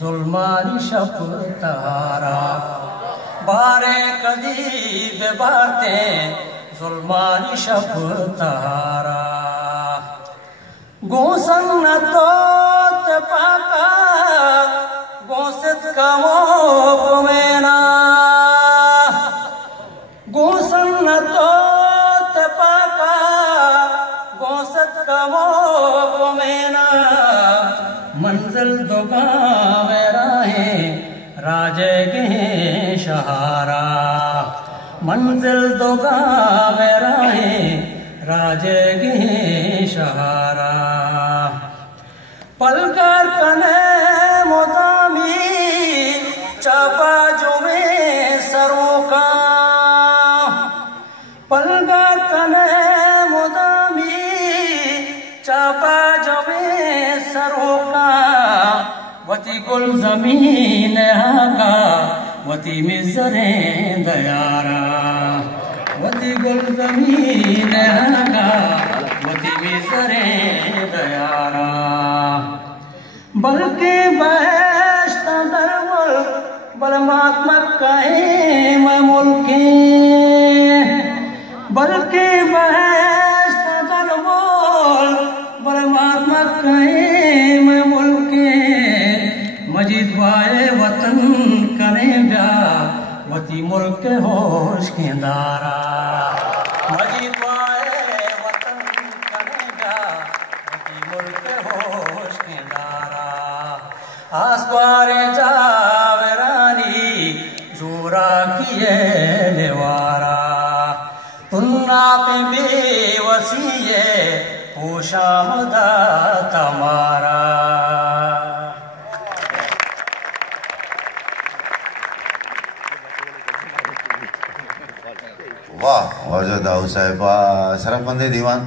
जुल्मानी शप तहारा बारे कदी बेबारते जुल्मानी शप तहारा गोसन न तो पाका गोसत कमो पमेना गोसन न तो पाका गोसत कमो पमेना मंजिल दोगा मेरा है राजे के शहारा मंजिल दोगा मेरा है राजे के शहारा पलकर कने मोदामी चापा जो में सरों का पलकर कने मोदामी चापा जो में सरों का वती गुल जमीन आका वती मिज़रे दयारा वती गुल जमीन आका वती मिज़रे दयारा बल्कि बहश्त दरवल बलमात्मक कहे मुल्के बल्कि बहश्त दरवल बलमात्मक कहे मुल्के मजीद वाए वतन करें ब्या वती मुल्क होश के दारा मजीद वाए वतन करें ब्या वती मुल्क होश के दारा आसवारे जावरानी जोरा किए लेवारा तुन्ना पे बेवसीए होशामदा तमारा। वाह वाह दाऊ साहेब शरफ बंदे दीवान